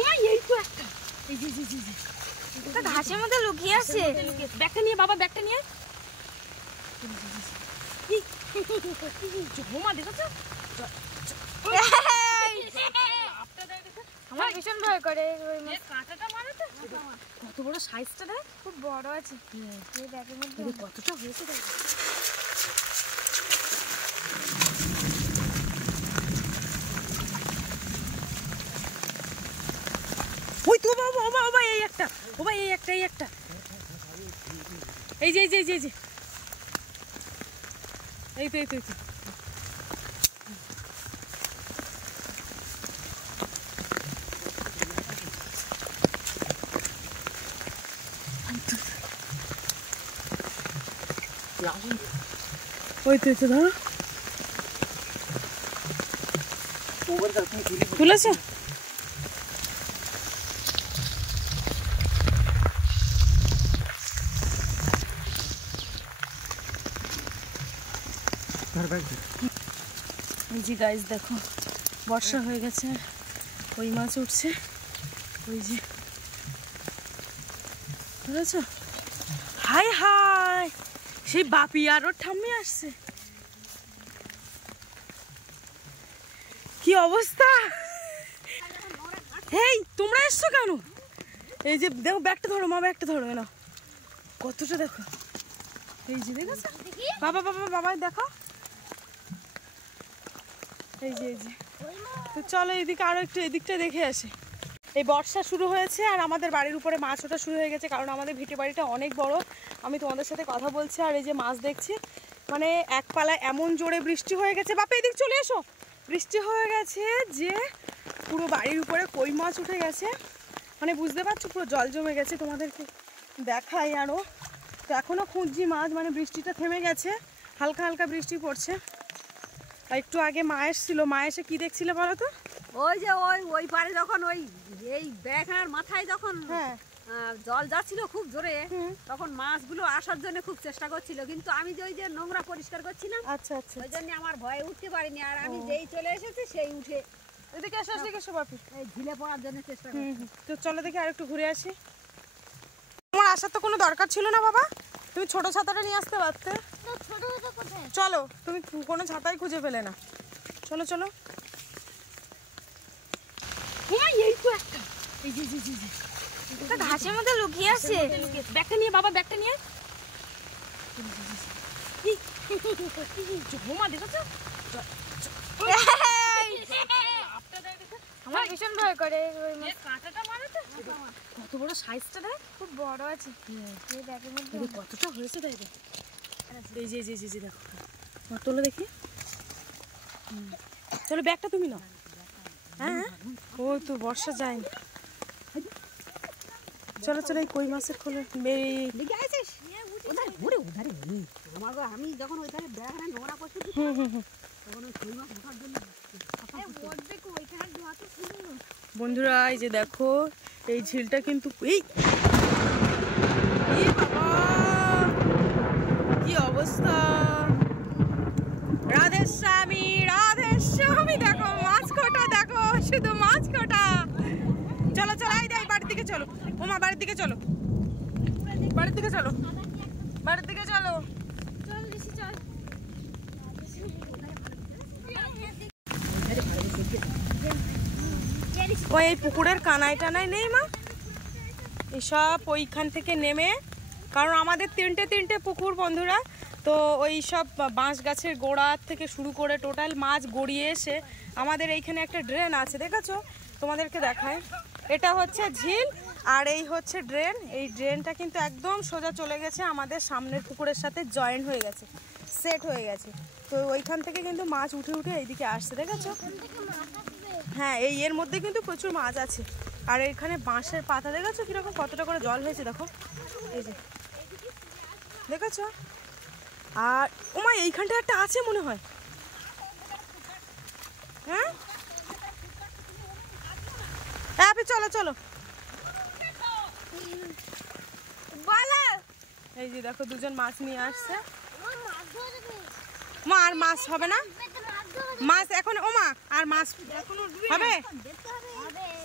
এই তো একটা ঘাসের মধ্যে লুকিয়ে আছে। ব্যাগটা নিয়ে বাবা, ব্যাগটা নিয়ে। বোমা দেখেছো? আমার ভীষণ ভয় করে। কাঁটাটা মারে তো, কত বড় সাইজটা দেখ, খুব বড় আছে। এই ব্যাগের মধ্যে কতটা হয়েছে দেখ। ওই তো বাবা বাবা বাবা, এই একটা বাবা, এই একটা এই যে এই যে এই যে এই তো এই তো ওই তো ধরো, তুলেছ? জি গাইস দেখো, বর্ষা হয়ে গেছে, ওই মাছ উঠছে, ওই যে বুঝেছো? হাই হাই, সেই বাপি আর ওর ঠাম্মি আসছে। কি অবস্থা! এই তোমরা এসছো কেন? এই যে দেখো, ব্যাগটা ধরো মা, ব্যাগটা ধরো না, কতটা দেখো। এই যে দেখেছো বাবা বাবা বাবা, দেখো এই যে তো চলো এদিকে আরো একটু এদিকটা দেখে আসে। এই বর্ষা শুরু হয়েছে আর আমাদের বাড়ির উপরে মাছ ওঠা শুরু হয়ে গেছে, কারণ আমাদের ভিটে বাড়িটা অনেক বড়। আমি তোমাদের সাথে কথা বলছি আর এই যে মাছ দেখছি, মানে এক পালা এমন জোরে বৃষ্টি হয়ে গেছে। বাপা এদিক চলে এসো, বৃষ্টি হয়ে গেছে যে পুরো বাড়ির উপরে কই মাছ উঠে গেছে, মানে বুঝতে পারছো পুরো জল জমে গেছে। তোমাদেরকে দেখাই আরও, তো এখনও খুঁজছি মাছ, মানে বৃষ্টিটা থেমে গেছে, হালকা হালকা বৃষ্টি পড়ছে। একটু আগে মা এসেছিল, মা এসে কি দেখছিলে বলো তো? ওই যে ওই পারে যখন ওই এই ব্যাগখানার মাথায় যখন জল যাচ্ছিল খুব জোরে, তখন মাছগুলো আসার জন্য খুব চেষ্টা করছিল, কিন্তু আমি যে ওই যে নোংরা পরিষ্কার করছিলাম, আচ্ছা আচ্ছা, ওই জন্য আমার ভয়ে উঠতে পারিনি। আর আমি যেই চলে এসেছি সেই উঠে এদিকে এসে এদিকে এসো বাপি, এই ঝিলে পড়ার জন্য চেষ্টা করছি। তো চলো দেখি আর একটু ঘুরে আসি। তোমার আসার তো কোনো দরকার ছিল না বাবা, তুমি ছোট ছাতাটা নিয়ে আসতে পারতে। চলো, তুমি কোনো ছাতাই খুঁজে পেলে না। চলো চলো, এই তো একটা ঘাসের মধ্যে লুকিয়ে আছে। ব্যাগটা নিয়ে বাবা, ব্যাগটা নিয়ে। বোমা দেখেছো? আমার ভীষণ ভয় করে। কাঁটাটা মারে তো, কত বড় সাইজটা দেখ, খুব বড় আছে। এই ব্যাগের মধ্যে কতটা হয়েছে তাই দেখ। এই যে দেখো, তোলো দেখি। চলো ব্যাগটা তুমি নাও। হ্যাঁ ও তো বর্ষা যায়নি। চলো চলো, এই কই মাছের খোলে আমি যখন ওই ধারে ব্যাগখানা নোংরা করছি, তখন ওই কই মাছ ওঠার জন্য। বন্ধুরা এই যে দেখো, এই ঝিলটা কিন্তু কি অবস্থা! রাধেস্বামী রাধেস্বামী, দেখো মাছ কটা, দেখো শুধু মাছ কটা। চলো চলো, এই দেখ বাড়ির দিকে চলো, ওমা বাড়ির দিকে চলো, বাড়ির দিকে চলো, বাড়ির দিকে চলো। ওই এই পুকুরের কানাই টানাই নেই মা, এসব ওইখান থেকে নেমে, কারণ আমাদের তিনটে পুকুর বন্ধুরা, তো ওই সব বাঁশ গাছের গোড়া থেকে শুরু করে টোটাল মাছ গড়িয়ে এসে আমাদের এইখানে একটা ড্রেন আছে, দেখেছো? তোমাদেরকে দেখায়, এটা হচ্ছে ঝিল আর এই হচ্ছে ড্রেন। এই ড্রেনটা কিন্তু একদম সোজা চলে গেছে আমাদের সামনের পুকুরের সাথে, জয়েন্ট হয়ে গেছে, সেট হয়ে গেছে। তো ওইখান থেকে কিন্তু মাছ উঠে উঠে এইদিকে আসছে, দেখেছো? হ্যাঁ, এই এর মধ্যে কিন্তু প্রচুর মাছ আছে। আর এখানে বাঁশের পাতা দেখেছো কিরকম, কতটা করে জল হয়েছে দেখো, এই যে দেখেছো? আর ওমা এইখানটা একটা আছে মনে হয়, হ্যাঁ চলো চলো। এই যে দেখো দুজন মাছ নিয়ে আসছে। মা আর মাছ হবে না, মাছ এখন ওমা আর মাছ হবে।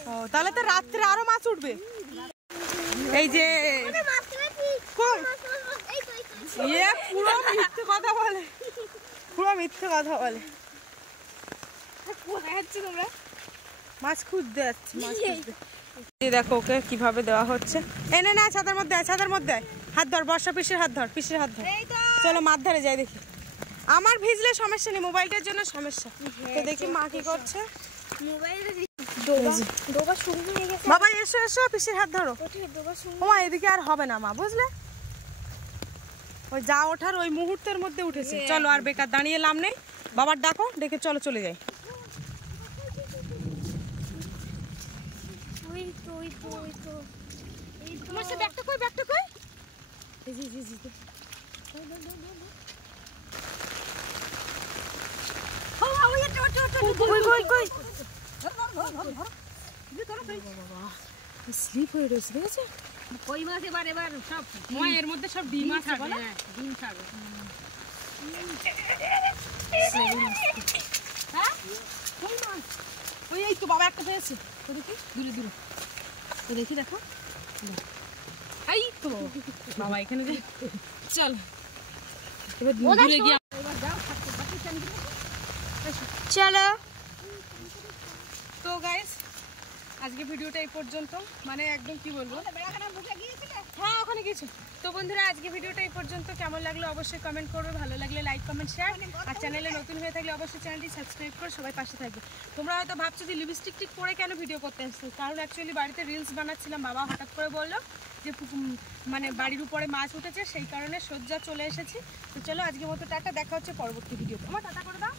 ও তাহলে তো রাত্রে আরো মাছ উঠবে। এই যে পুরো মিথ্যে কথা বলে, পুরো মিথ্যে কথা বলে। তোমরা মাছ খুঁজতে যাচ্ছি, মাছ খুঁজতে। দেখো ওকে কিভাবে দেওয়া হচ্ছে। এনে না ছাতার মধ্যে, ছাতার মধ্যে হাত ধর, বর্ষা পিসির হাত ধর, পিসির হাত ধর। চলো মাছ ধরে যাই দেখি। আমার ভিজলে সমস্যা নেই, মোবাইলটার জন্য সমস্যা। তো দেখি মা কি করছে। বাবা এসো এসো, পিসির হাত ধরো। ওমা এদিকে আর হবে না মা, বুঝলে ওই যা ওঠার ওই মুহূর্তের মধ্যে উঠেছে। চলো আর বেকার দাঁড়িয়ে লাভ নেই, বাবার ডাকো, ডেকে চলো চলে যাই। স্লিপ হয়ে রয়েছে, দেখেছো? কই মাছ এবার সব এর মধ্যে সব ডিম আছে, ডিম থাকবে। হ্যাঁ কই মাছ? ওই এই তো বাবা একটা পেয়েছে, তো দেখি দূরে দূরে, তো দেখি দেখো। এই তো বাবা এখানে যে, চল এবার দূরে গিয়ে চলো। তো গাইস আজকে ভিডিওটা এই পর্যন্ত, মানে একদম কি বলবো, হ্যাঁ ওখানে গেছি। তো বন্ধুরা আজকে ভিডিওটা এই পর্যন্ত, কেমন লাগলো অবশ্যই কমেন্ট করবে, ভালো লাগলে লাইক কমেন্ট শেয়ার, আর চ্যানেলে নতুন হয়ে থাকলে অবশ্যই চ্যানেলটি সাবস্ক্রাইব করে সবাই পাশে থাকবে। তোমরা হয়তো ভাবছো যে লিপস্টিক টিক পরে কেন ভিডিও করতে আসছো, কারণ অ্যাকচুয়ালি বাড়িতে রিলস বানাচ্ছিলাম, বাবা হঠাৎ করে বললো যে মানে বাড়ির উপরে মাছ উঠেছে, সেই কারণে সজ্জা চলে এসেছি। তো চলো আজকের মতো টাটা, দেখা হচ্ছে পরবর্তী ভিডিওতে। আমার টাটা করে দাও।